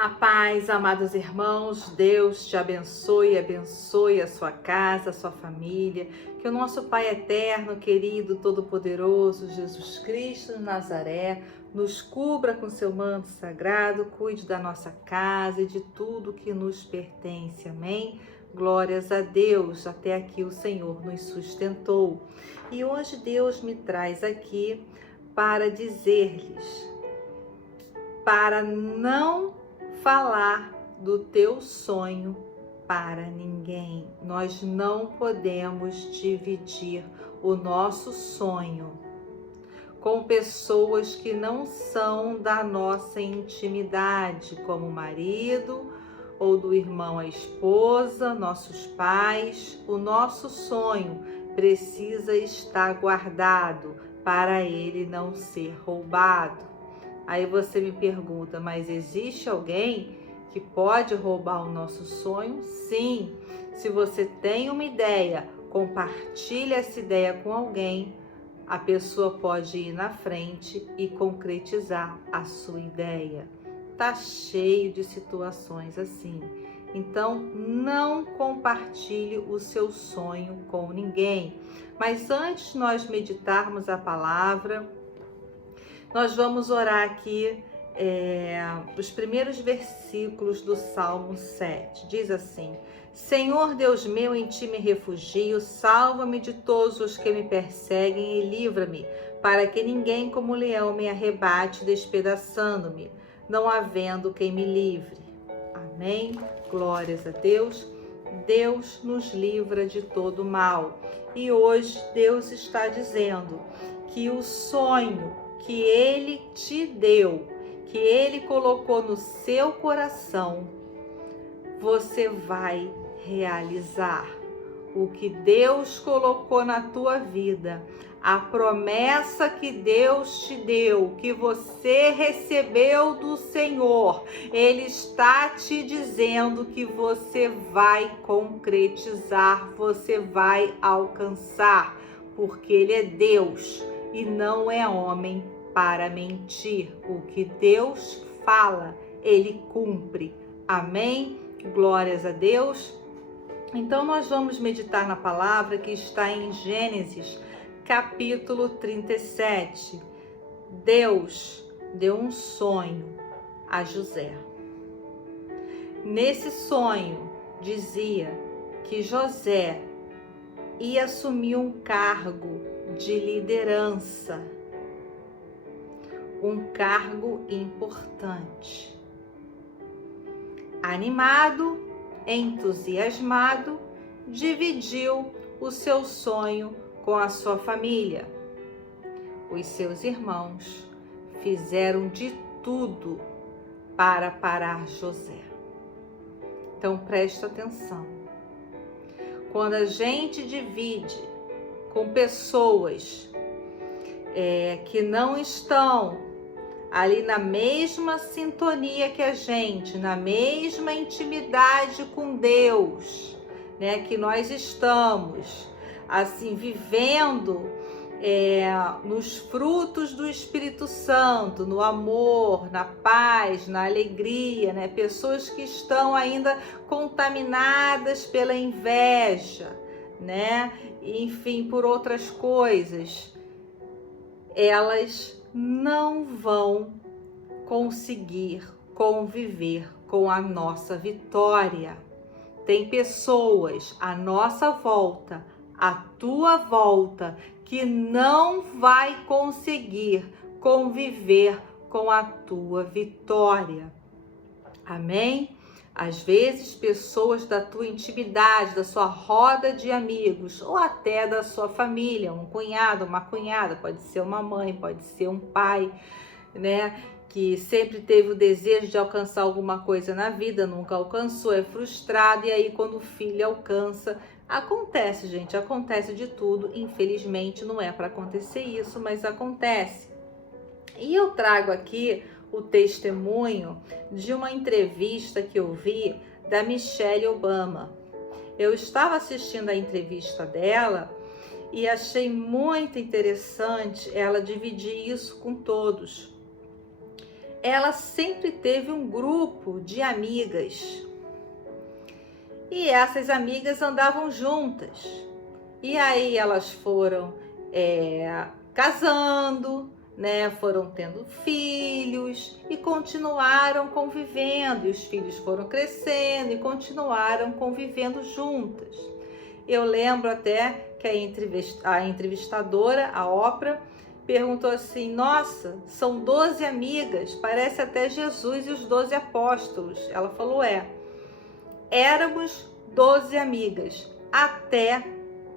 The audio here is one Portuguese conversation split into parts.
A paz, amados irmãos, Deus te abençoe, abençoe a sua casa, a sua família, que o nosso Pai eterno, querido, todo-poderoso, Jesus Cristo de Nazaré, nos cubra com seu manto sagrado, cuide da nossa casa e de tudo que nos pertence, amém? Glórias a Deus, até aqui o Senhor nos sustentou. E hoje Deus me traz aqui para dizer-lhes, para não falar do teu sonho para ninguém. Nós não podemos dividir o nosso sonho com pessoas que não são da nossa intimidade, como o marido ou do irmão à esposa, nossos pais. O nosso sonho precisa estar guardado para ele não ser roubado. Aí você me pergunta, mas existe alguém que pode roubar o nosso sonho? Sim. Se você tem uma ideia, compartilhe essa ideia com alguém, a pessoa pode ir na frente e concretizar a sua ideia. Tá cheio de situações assim. Então, não compartilhe o seu sonho com ninguém. Mas antes de nós meditarmos a palavra, nós vamos orar aqui os primeiros versículos do Salmo 7. Diz assim: Senhor Deus meu, em ti me refugio, salva-me de todos os que me perseguem e livra-me, para que ninguém como leão me arrebate, despedaçando-me, não havendo quem me livre. Amém? Glórias a Deus. Deus nos livra de todo mal. E hoje Deus está dizendo que o sonho que Ele te deu, que Ele colocou no seu coração, você vai realizar. O que Deus colocou na tua vida, a promessa que Deus te deu, que você recebeu do Senhor, Ele está te dizendo que você vai concretizar, você vai alcançar, porque Ele é Deus e não é homem para mentir. O que Deus fala, Ele cumpre. Amém? Glórias a Deus. Então nós vamos meditar na palavra que está em Gênesis, capítulo 37. Deus deu um sonho a José. Nesse sonho dizia que José ia assumir um cargo de liderança, um cargo importante. Animado, entusiasmado, dividiu o seu sonho com a sua família. Os seus irmãos fizeram de tudo para parar José. Então presta atenção. Quando a gente divide com pessoas que não estão ali na mesma sintonia que a gente, na mesma intimidade com Deus, né, que nós estamos, assim, vivendo nos frutos do Espírito Santo, no amor, na paz, na alegria, né, pessoas que estão ainda contaminadas pela inveja, né, enfim, por outras coisas, elas não vão conseguir conviver com a nossa vitória. Tem pessoas à nossa volta, à tua volta, que não vai conseguir conviver com a tua vitória. Amém? Às vezes, pessoas da tua intimidade, da sua roda de amigos, ou até da sua família, um cunhado, uma cunhada, pode ser uma mãe, pode ser um pai, né? Que sempre teve o desejo de alcançar alguma coisa na vida, nunca alcançou, é frustrado, e aí quando o filho alcança, acontece, gente, acontece de tudo, infelizmente não é para acontecer isso, mas acontece. E eu trago aqui o testemunho de uma entrevista que eu vi da Michelle Obama. Eu estava assistindo a entrevista dela e achei muito interessante ela dividir isso com todos. ela sempre teve um grupo de amigas. E essas amigas andavam juntas. E aí elas foram casando, né? Foram tendo filhos e continuaram convivendo. E os filhos foram crescendo e continuaram convivendo juntas. Eu lembro até que a entrevistadora, a Oprah, perguntou assim: nossa, são 12 amigas, parece até Jesus e os 12 apóstolos. Ela falou: éramos 12 amigas, até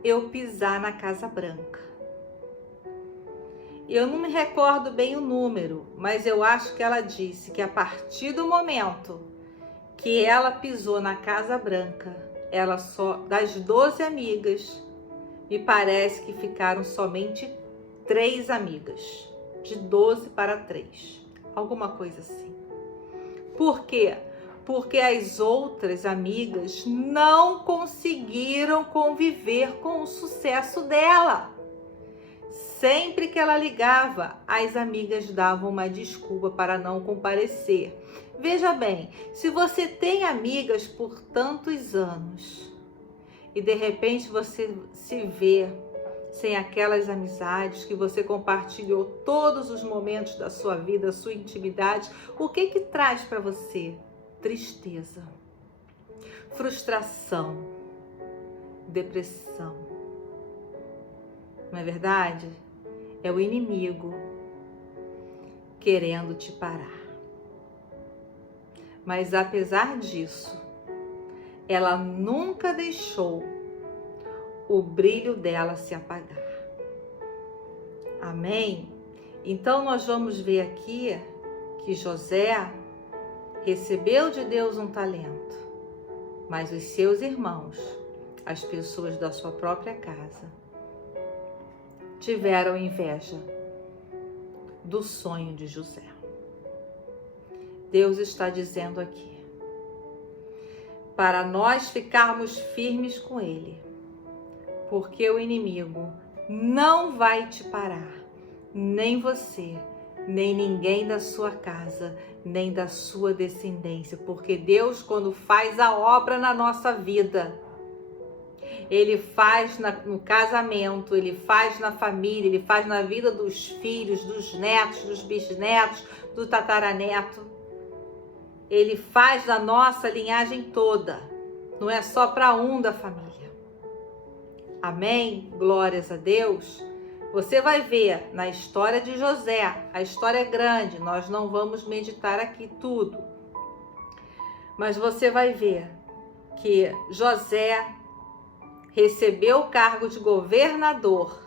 eu pisar na Casa Branca. Eu não me recordo bem o número, mas eu acho que ela disse que a partir do momento que ela pisou na Casa Branca, ela só, das 12 amigas, me parece que ficaram somente 3 amigas, de 12 para 3, alguma coisa assim. Por quê? Porque as outras amigas não conseguiram conviver com o sucesso dela. Sempre que ela ligava, as amigas davam uma desculpa para não comparecer. Veja bem, se você tem amigas por tantos anos e de repente você se vê sem aquelas amizades que você compartilhou todos os momentos da sua vida, sua intimidade, o que traz para você? Tristeza, frustração, depressão. Não é verdade? É o inimigo querendo te parar. Mas apesar disso, ela nunca deixou o brilho dela se apagar. Amém? Então nós vamos ver aqui que José recebeu de Deus um talento, mas os seus irmãos, as pessoas da sua própria casa, tiveram inveja do sonho de José. Deus está dizendo aqui, para nós ficarmos firmes com Ele, porque o inimigo não vai te parar, nem você, nem ninguém da sua casa, nem da sua descendência, porque Deus, quando faz a obra na nossa vida, Ele faz no casamento, Ele faz na família, Ele faz na vida dos filhos, dos netos, dos bisnetos, do tataraneto. Ele faz na nossa linhagem toda, não é só para um da família. Amém? Glórias a Deus. Você vai ver na história de José, a história é grande, nós não vamos meditar aqui tudo. Mas você vai ver que José recebeu o cargo de governador,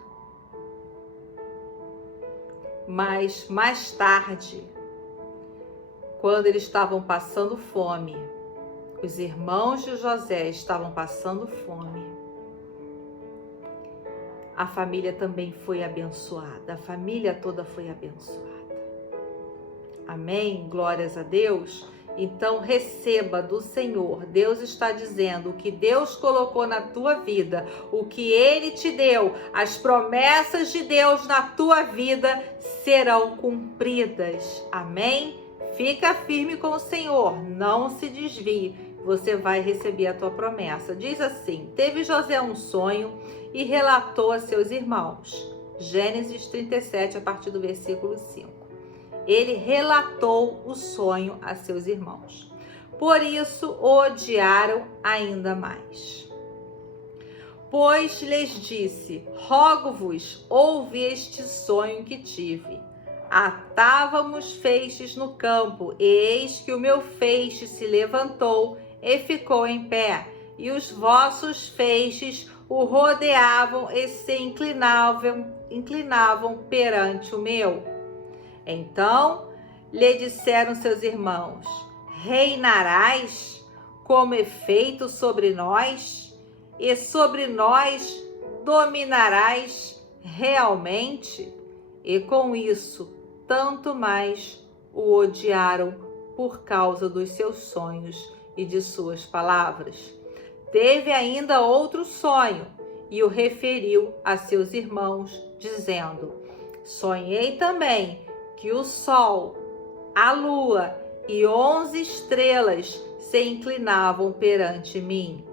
mas mais tarde, quando eles estavam passando fome, os irmãos de José estavam passando fome, a família também foi abençoada, a família toda foi abençoada. Amém? Glórias a Deus. Então receba do Senhor. Deus está dizendo o que Deus colocou na tua vida, o que Ele te deu, as promessas de Deus na tua vida serão cumpridas. Amém? Fica firme com o Senhor, não se desvie, você vai receber a tua promessa. Diz assim: teve José um sonho e relatou a seus irmãos. Gênesis 37, a partir do versículo 5. Ele relatou o sonho a seus irmãos. Por isso o odiaram ainda mais. Pois lhes disse: rogo-vos, ouve este sonho que tive. Atávamos feixes no campo, e eis que o meu feixe se levantou e ficou em pé, e os vossos feixes o rodeavam e se inclinavam perante o meu. Então lhe disseram seus irmãos: reinarás como efeito sobre nós, e sobre nós dominarás realmente? E com isso, tanto mais o odiaram por causa dos seus sonhos e de suas palavras. Teve ainda outro sonho e o referiu a seus irmãos, dizendo: sonhei também que o sol a lua e 11 estrelas se inclinavam perante mim.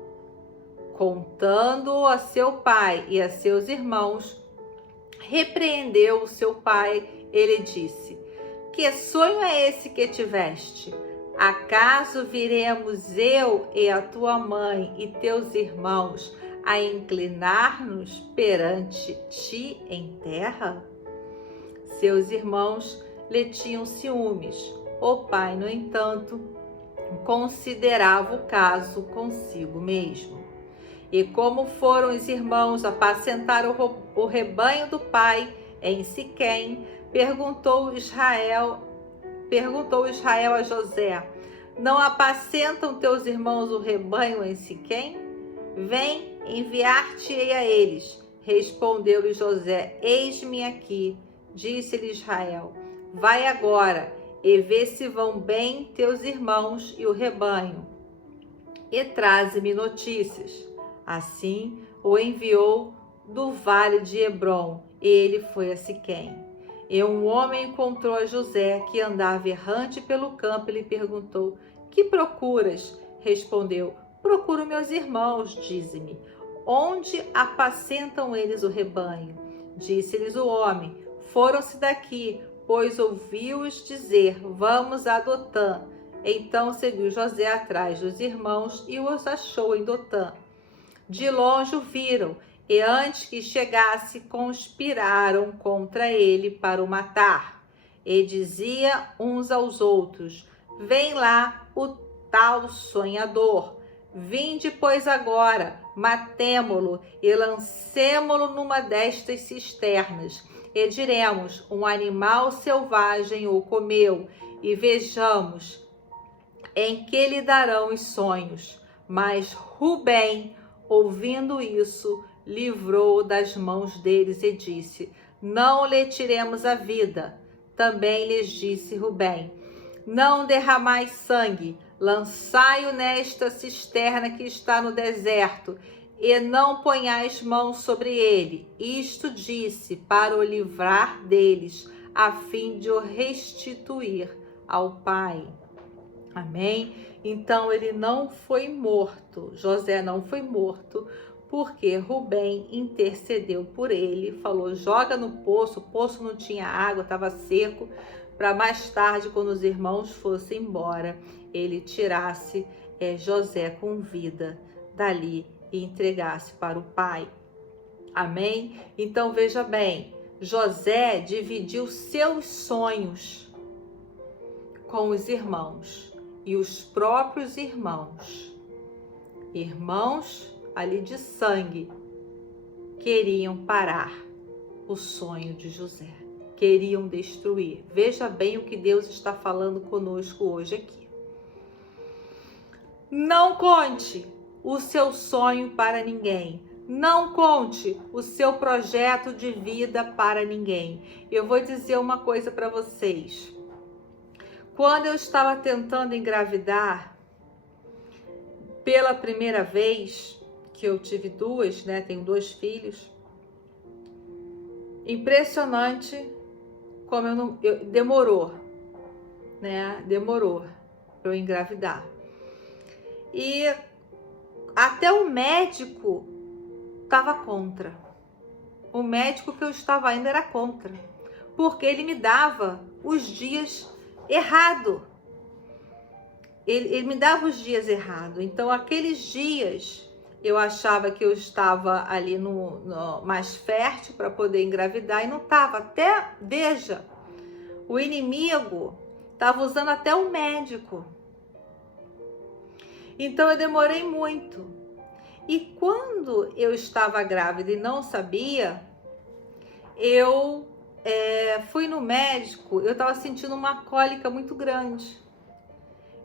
Contando-o a seu pai e a seus irmãos, repreendeu o seu pai. Ele disse: que sonho é esse que tiveste? Acaso viremos eu e a tua mãe e teus irmãos a inclinar-nos perante ti em terra? Seus irmãos lhe tinham ciúmes. O pai, no entanto, considerava o caso consigo mesmo. E como foram os irmãos apacentar o rebanho do pai em Siquém, perguntou Israel a José: não apacentam teus irmãos o rebanho em Siquém? Vem, enviar-te-ei a eles. Respondeu-lhe José: eis-me aqui. Disse-lhe Israel: vai agora e vê se vão bem teus irmãos e o rebanho, e traze-me notícias. Assim o enviou do vale de Hebrom, e ele foi a Siquém. E um homem encontrou a José, que andava errante pelo campo, e lhe perguntou: que procuras? Respondeu: procuro meus irmãos, dize-me, onde apacentam eles o rebanho? Disse-lhes o homem: foram-se daqui, pois ouviu-os dizer: vamos a Dotã. Então seguiu José atrás dos irmãos e os achou em Dotã. De longe o viram, e antes que chegasse, conspiraram contra ele para o matar. E dizia uns aos outros: vem lá o tal sonhador. Vinde, pois, agora, matemo-lo e lancemo-lo numa destas cisternas. E diremos: um animal selvagem o comeu, e vejamos em que lhe darão os sonhos. Mas Rubem, ouvindo isso, livrou das mãos deles e disse: não lhe tiremos a vida. Também lhes disse Rubem: não derramais sangue, lançai-o nesta cisterna que está no deserto, e não ponhais mãos sobre ele. Isto disse para o livrar deles, a fim de o restituir ao pai. Amém? Então ele não foi morto, José não foi morto, porque Rubem intercedeu por ele, falou: joga no poço, o poço não tinha água, estava seco, para mais tarde, quando os irmãos fossem embora, ele tirasse José com vida dali e entregasse para o pai. Amém? Então veja bem, José dividiu seus sonhos com os irmãos. E os próprios irmãos ali de sangue, queriam parar o sonho de José, queriam destruir. Veja bem o que Deus está falando conosco hoje aqui. Não conte o seu sonho para ninguém. Não conte o seu projeto de vida para ninguém. Eu vou dizer uma coisa para vocês. Quando eu estava tentando engravidar, pela primeira vez, que eu tive duas, né? Tenho 2 filhos. Impressionante como demorou, né? Demorou para eu engravidar. E até o médico estava contra. O médico que eu estava indo era contra, porque ele me dava os dias errado. Ele me dava os dias errado. Então, aqueles dias eu achava que eu estava ali no mais fértil para poder engravidar e não estava. Até, veja, o inimigo estava usando até o médico. Então, eu demorei muito. E quando eu estava grávida e não sabia, eu fui no médico, eu estava sentindo uma cólica muito grande.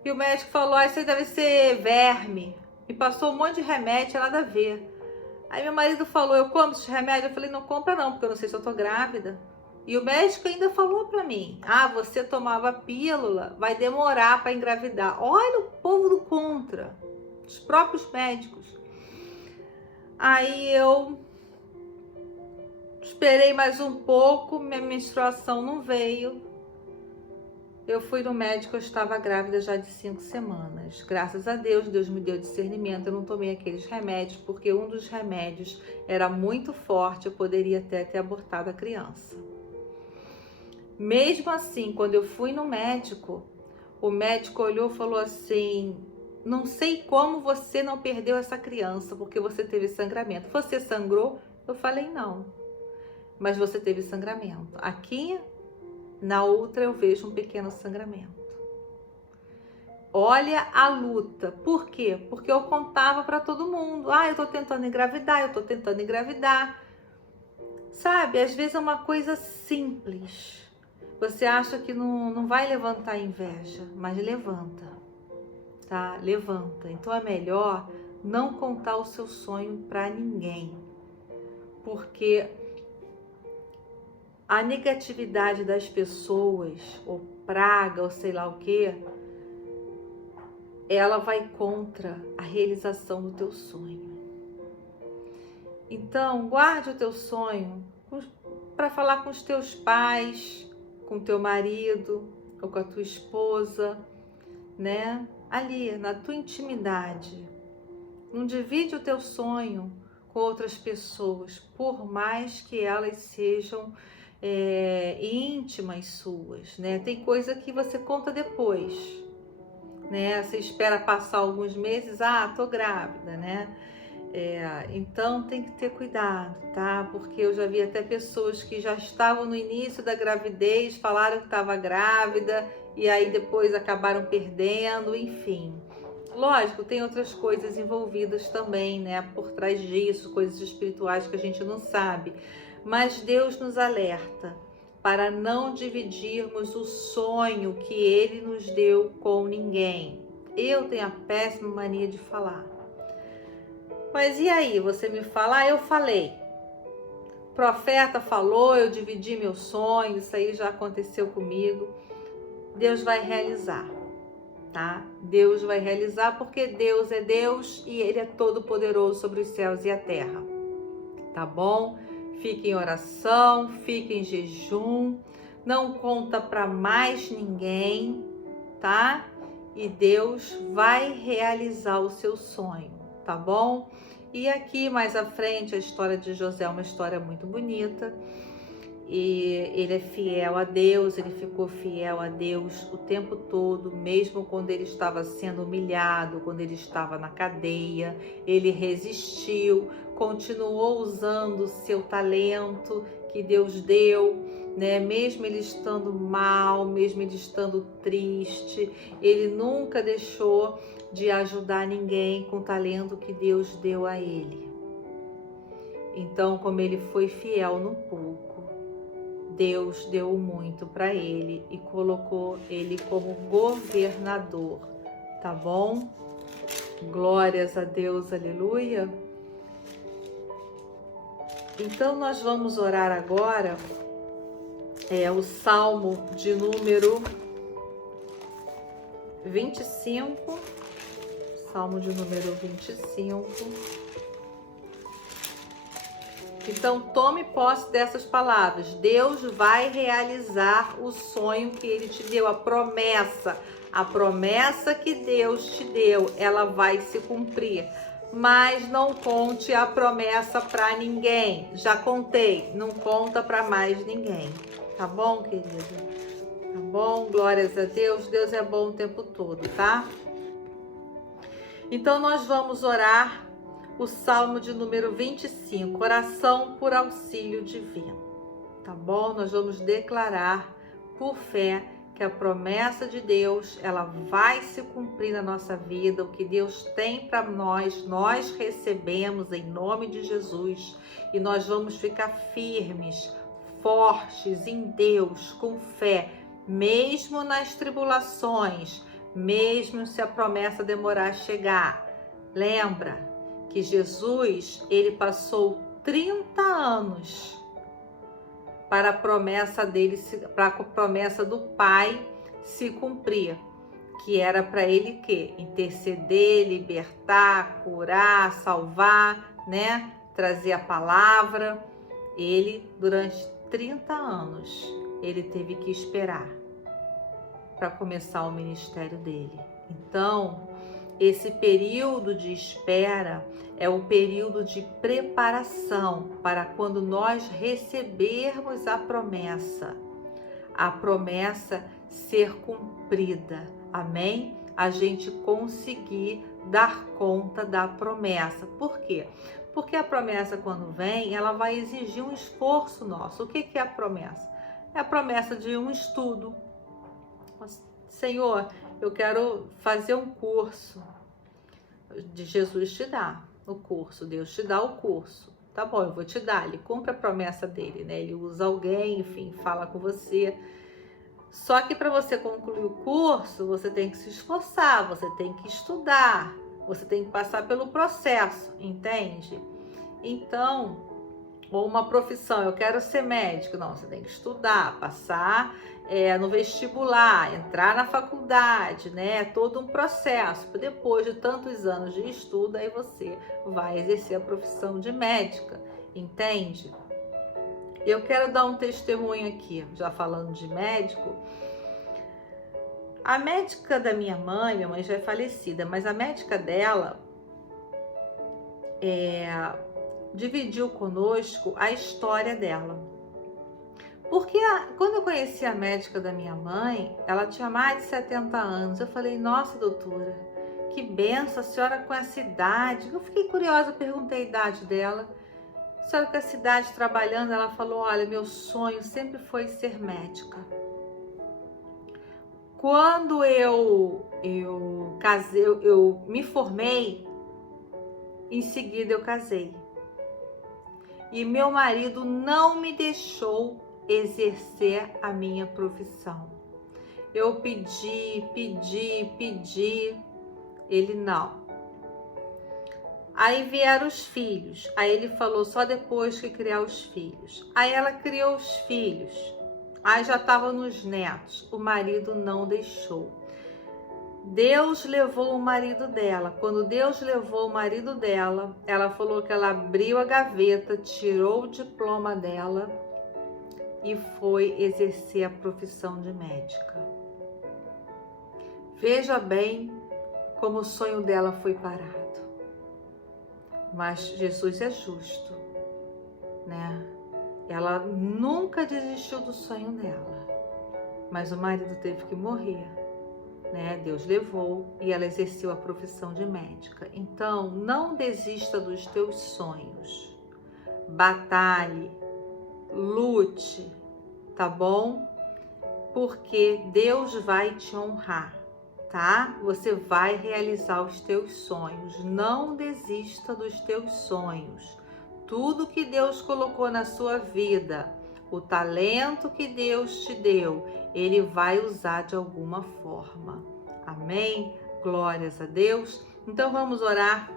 E o médico falou: isso aí deve ser verme. Me passou um monte de remédio, nada a ver. Aí meu marido falou: eu compro esse remédio? Eu falei: não compra não, porque eu não sei se eu tô grávida. E o médico ainda falou pra mim: você tomava pílula, vai demorar para engravidar. Olha o povo do contra, os próprios médicos. Aí eu esperei mais um pouco, minha menstruação não veio. eu fui no médico, eu estava grávida já de 5 semanas. Graças a Deus, Deus me deu discernimento, eu não tomei aqueles remédios, porque um dos remédios era muito forte, eu poderia até ter abortado a criança. Mesmo assim, quando eu fui no médico, o médico olhou e falou assim: não sei como você não perdeu essa criança, porque você teve sangramento. Você sangrou? Eu falei: não, mas você teve sangramento. Aqui na outra eu vejo um pequeno sangramento. Olha a luta. Por quê? Porque eu contava para todo mundo: eu tô tentando engravidar, eu tô tentando engravidar. Sabe, às vezes é uma coisa simples. Você acha que não vai levantar inveja, mas levanta, tá? Levanta. Então é melhor não contar o seu sonho para ninguém, porque a negatividade das pessoas, ou praga, ou sei lá o que, ela vai contra a realização do teu sonho. Então, guarde o teu sonho para falar com os teus pais, com o teu marido, ou com a tua esposa, né? Ali, na tua intimidade. Não divide o teu sonho com outras pessoas, por mais que elas sejam íntimas suas, né? Tem coisa que você conta depois, né? Você espera passar alguns meses, tô grávida, né? Então tem que ter cuidado, tá? Porque eu já vi até pessoas que já estavam no início da gravidez, falaram que estava grávida e aí depois acabaram perdendo, enfim. Lógico, tem outras coisas envolvidas também, né? Por trás disso, coisas espirituais que a gente não sabe. Mas Deus nos alerta para não dividirmos o sonho que Ele nos deu com ninguém. Eu tenho a péssima mania de falar. Mas e aí? Você me fala, eu falei. O profeta falou, eu dividi meu sonho, isso aí já aconteceu comigo. Deus vai realizar, tá? Deus vai realizar porque Deus é Deus e Ele é todo poderoso sobre os céus e a terra, tá bom? Fique em oração, fique em jejum, não conta para mais ninguém, tá? E Deus vai realizar o seu sonho, tá bom? E aqui mais à frente a história de José é uma história muito bonita. E ele é fiel a Deus, ele ficou fiel a Deus o tempo todo, mesmo quando ele estava sendo humilhado, quando ele estava na cadeia, ele resistiu, continuou usando o seu talento que Deus deu, né? Mesmo ele estando mal, mesmo ele estando triste, ele nunca deixou de ajudar ninguém com o talento que Deus deu a ele. Então, como ele foi fiel no pouco, Deus deu muito para ele e colocou ele como governador, tá bom? Glórias a Deus, aleluia. Então nós vamos orar agora, o Salmo de número 25, Salmo de número 25. Então, tome posse dessas palavras. Deus vai realizar o sonho que Ele te deu, a promessa que Deus te deu, ela vai se cumprir. Mas não conte a promessa para ninguém. Já contei, não conta para mais ninguém. Tá bom, querida? Tá bom? Glórias a Deus. Deus é bom o tempo todo, tá? Então, nós vamos orar o Salmo de número 25, oração por auxílio divino, tá bom? Nós vamos declarar por fé que a promessa de Deus, ela vai se cumprir na nossa vida, o que Deus tem para nós recebemos em nome de Jesus, e nós vamos ficar firmes, fortes em Deus, com fé, mesmo nas tribulações, mesmo se a promessa demorar a chegar. Lembra que Jesus, ele passou 30 anos para a promessa dele, para a promessa do Pai se cumprir, que era para ele que interceder, libertar, curar, salvar, né? Trazer a palavra. Ele, durante 30 anos, ele teve que esperar. para começar o ministério dele. Então, esse período de espera é o período de preparação para quando nós recebermos a promessa ser cumprida, amém? A gente conseguir dar conta da promessa. Por quê? Porque a promessa, quando vem, ela vai exigir um esforço nosso. O que é a promessa? É a promessa de um estudo. Senhor, eu quero fazer um curso. Jesus te dá o curso, Deus te dá o curso. Tá bom, eu vou te dar. Ele cumpre a promessa dele, né? Ele usa alguém, enfim, fala com você. Só que para você concluir o curso, você tem que se esforçar, você tem que estudar, você tem que passar pelo processo, entende? Então, ou uma profissão, eu quero ser médico, não, você tem que estudar, passar no vestibular, entrar na faculdade, né? É todo um processo. Depois de tantos anos de estudo, aí você vai exercer a profissão de médica, entende? Eu quero dar um testemunho aqui, já falando de médico. A médica da minha mãe já é falecida, mas a médica dela dividiu conosco a história dela. Porque quando eu conheci a médica da minha mãe, ela tinha mais de 70 anos. Eu falei, nossa, doutora, que benção, a senhora com essa idade. Eu fiquei curiosa, perguntei a idade dela. A senhora com essa idade trabalhando, ela falou, olha, meu sonho sempre foi ser médica. Quando eu casei, eu me formei, em seguida eu casei. E meu marido não me deixou exercer a minha profissão. Eu pedi, ele não. Aí vieram os filhos, aí ele falou só depois que criar os filhos. Aí ela criou os filhos, aí já estava nos netos, o marido não deixou. Deus levou o marido dela. Quando Deus levou o marido dela, ela falou que ela abriu a gaveta, tirou o diploma dela e foi exercer a profissão de médica. Veja bem como o sonho dela foi parado. Mas Jesus é justo, né? Ela nunca desistiu do sonho dela, mas o marido teve que morrer. Né? Deus levou e ela exerceu a profissão de médica. Então, não desista dos teus sonhos. Batalhe, lute, tá bom? Porque Deus vai te honrar, tá? Você vai realizar os teus sonhos. Não desista dos teus sonhos. Tudo que Deus colocou na sua vida, o talento que Deus te deu, Ele vai usar de alguma forma. Amém? Glórias a Deus. Então vamos orar.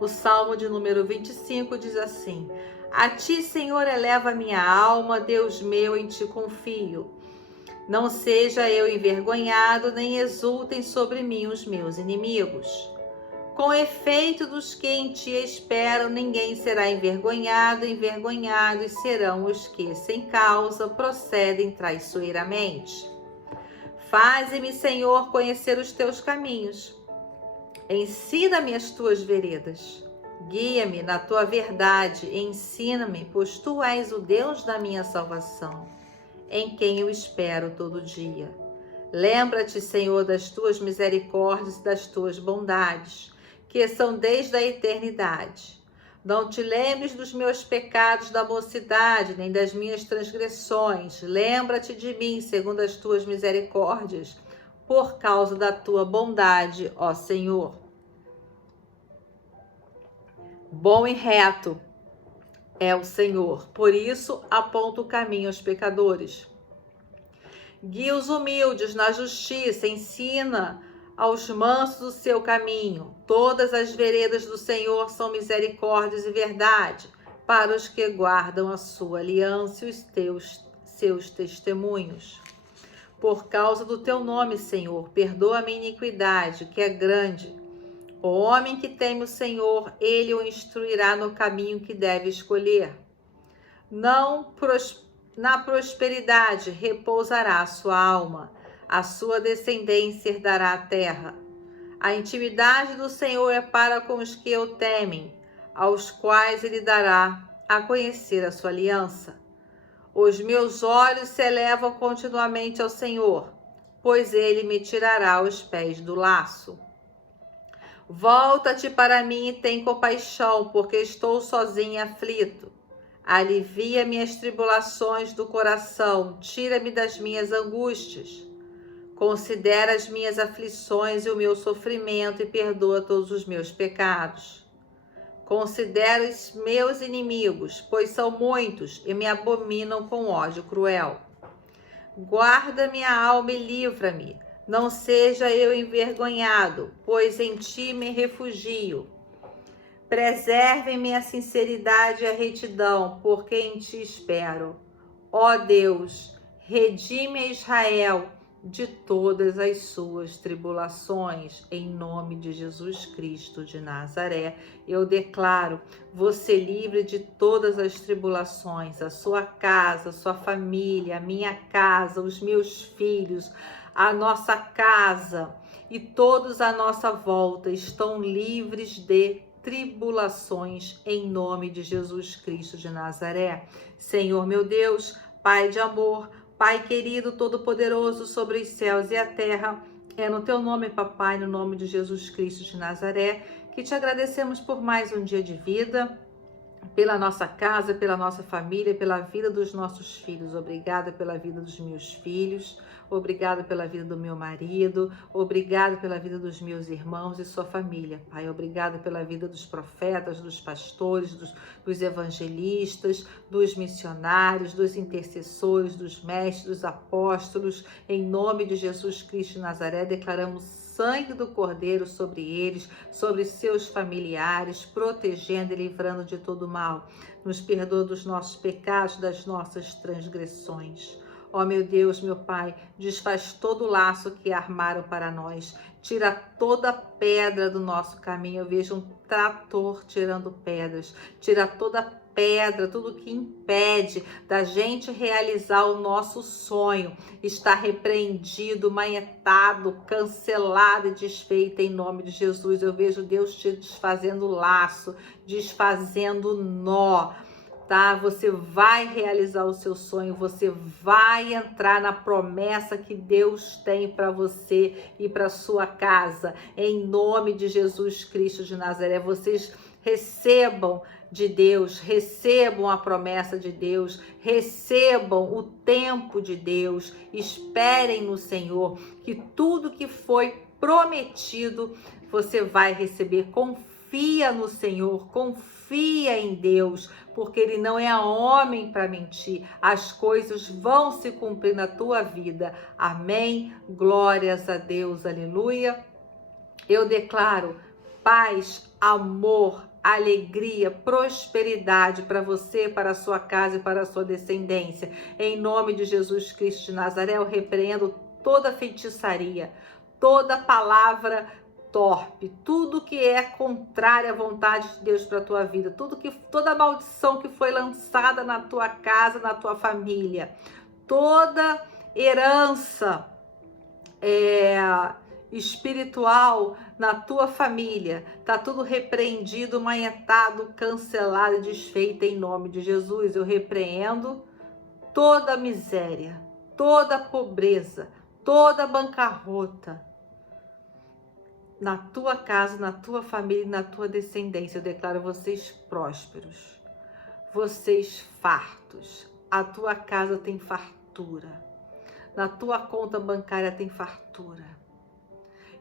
O Salmo de número 25 diz assim: A ti, Senhor, eleva minha alma, Deus meu, em ti confio. Não seja eu envergonhado, nem exultem sobre mim os meus inimigos. Com efeito, dos que em ti esperam, ninguém será envergonhado, envergonhados serão os que, sem causa, procedem traiçoeiramente. Faze-me, Senhor, conhecer os teus caminhos. Ensina-me as tuas veredas. Guia-me na tua verdade e ensina-me, pois tu és o Deus da minha salvação, em quem eu espero todo dia. Lembra-te, Senhor, das tuas misericórdias e das tuas bondades, que são desde a eternidade. Não te lembres dos meus pecados da mocidade, nem das minhas transgressões. Lembra-te de mim, segundo as tuas misericórdias, por causa da tua bondade, ó Senhor. Bom e reto é o Senhor, por isso aponta o caminho aos pecadores. Guia os humildes na justiça, ensina aos mansos o seu caminho. Todas as veredas do Senhor são misericórdias e verdade para os que guardam a sua aliança e os seus testemunhos. Por causa do teu nome, Senhor, perdoa a minha iniquidade, que é grande. O homem que teme o Senhor, ele o instruirá no caminho que deve escolher. Na prosperidade repousará a sua alma. A sua descendência herdará a terra. A intimidade do Senhor é para com os que o temem, aos quais ele dará a conhecer a sua aliança. Os meus olhos se elevam continuamente ao Senhor, pois ele me tirará os pés do laço. Volta-te para mim e tem compaixão, porque estou sozinho e aflito. Alivia minhas tribulações do coração, tira-me das minhas angústias. Considera as minhas aflições e o meu sofrimento e perdoa todos os meus pecados. Considera os meus inimigos, pois são muitos e me abominam com ódio cruel. Guarda minha alma e livra-me. Não seja eu envergonhado, pois em ti me refugio. Preserve-me a sinceridade e a retidão, porque em ti espero. Ó Deus, redime a Israel de todas as suas tribulações, em nome de Jesus Cristo de Nazaré. Eu declaro você livre de todas as tribulações, a sua casa, a sua família, a minha casa, os meus filhos, a nossa casa e todos à nossa volta estão livres de tribulações, em nome de Jesus Cristo de Nazaré. Senhor meu Deus, Pai de amor, Pai querido, todo-poderoso sobre os céus e a terra, é no teu nome, papai, no nome de Jesus Cristo de Nazaré, que te agradecemos por mais um dia de vida, pela nossa casa, pela nossa família, pela vida dos nossos filhos. Obrigada pela vida dos meus filhos, obrigada pela vida do meu marido, obrigada pela vida dos meus irmãos e sua família, Pai. Obrigada pela vida dos profetas, dos pastores, dos evangelistas, dos missionários, dos intercessores, dos mestres, dos apóstolos. Em nome de Jesus Cristo de Nazaré, declaramos sangue do Cordeiro sobre eles, sobre seus familiares, protegendo e livrando de todo mal. Nos perdoa dos nossos pecados, das nossas transgressões. Ó meu Deus, meu Pai, desfaz todo o laço que armaram para nós. Tira toda pedra do nosso caminho. Eu vejo um trator tirando pedras. Tira toda pedra, tudo que impede da gente realizar o nosso sonho. Está repreendido, manietado, cancelado e desfeito em nome de Jesus. Eu vejo Deus te desfazendo laço, desfazendo nó. Tá? Você vai realizar o seu sonho, você vai entrar na promessa que Deus tem para você e para sua casa, em nome de Jesus Cristo de Nazaré. Vocês recebam de Deus, recebam a promessa de Deus, recebam o tempo de Deus, esperem no Senhor, que tudo que foi prometido você vai receber. Confia no Senhor, confia em Deus, porque Ele não é homem para mentir. As coisas vão se cumprir na tua vida. Amém? Glórias a Deus, aleluia. Eu declaro paz, amor, alegria, prosperidade para você, para a sua casa e para a sua descendência. Em nome de Jesus Cristo de Nazaré, eu repreendo toda feitiçaria, toda palavra torpe, tudo que é contrário à vontade de Deus para a tua vida, toda maldição que foi lançada na tua casa, na tua família, toda herança espiritual na tua família, tá tudo repreendido, manietado, cancelado e desfeito em nome de Jesus. Eu repreendo toda miséria, toda pobreza, toda bancarrota na tua casa, na tua família e na tua descendência. Eu declaro vocês prósperos, vocês fartos. A tua casa tem fartura, na tua conta bancária tem fartura.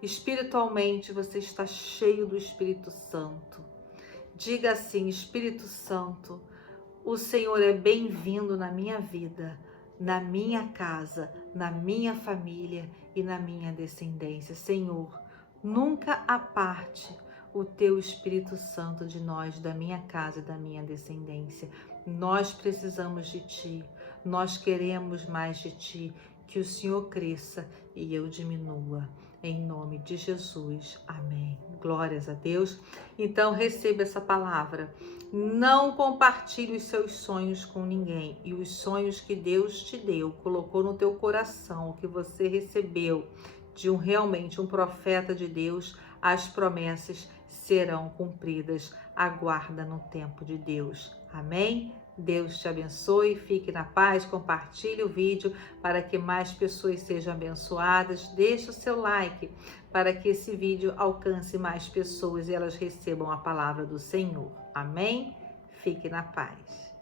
Espiritualmente você está cheio do Espírito Santo. Diga assim: Espírito Santo, o Senhor é bem-vindo na minha vida, na minha casa, na minha família e na minha descendência. Senhor, nunca aparte o teu Espírito Santo de nós, da minha casa e da minha descendência. Nós precisamos de ti, nós queremos mais de ti, que o Senhor cresça e eu diminua. Em nome de Jesus. Amém. Glórias a Deus. Então receba essa palavra. Não compartilhe os seus sonhos com ninguém. E os sonhos que Deus te deu, colocou no teu coração, o que você recebeu de realmente um profeta de Deus, as promessas serão cumpridas. Aguarda no tempo de Deus. Amém? Deus te abençoe, fique na paz, compartilhe o vídeo para que mais pessoas sejam abençoadas. Deixe o seu like para que esse vídeo alcance mais pessoas e elas recebam a palavra do Senhor. Amém? Fique na paz.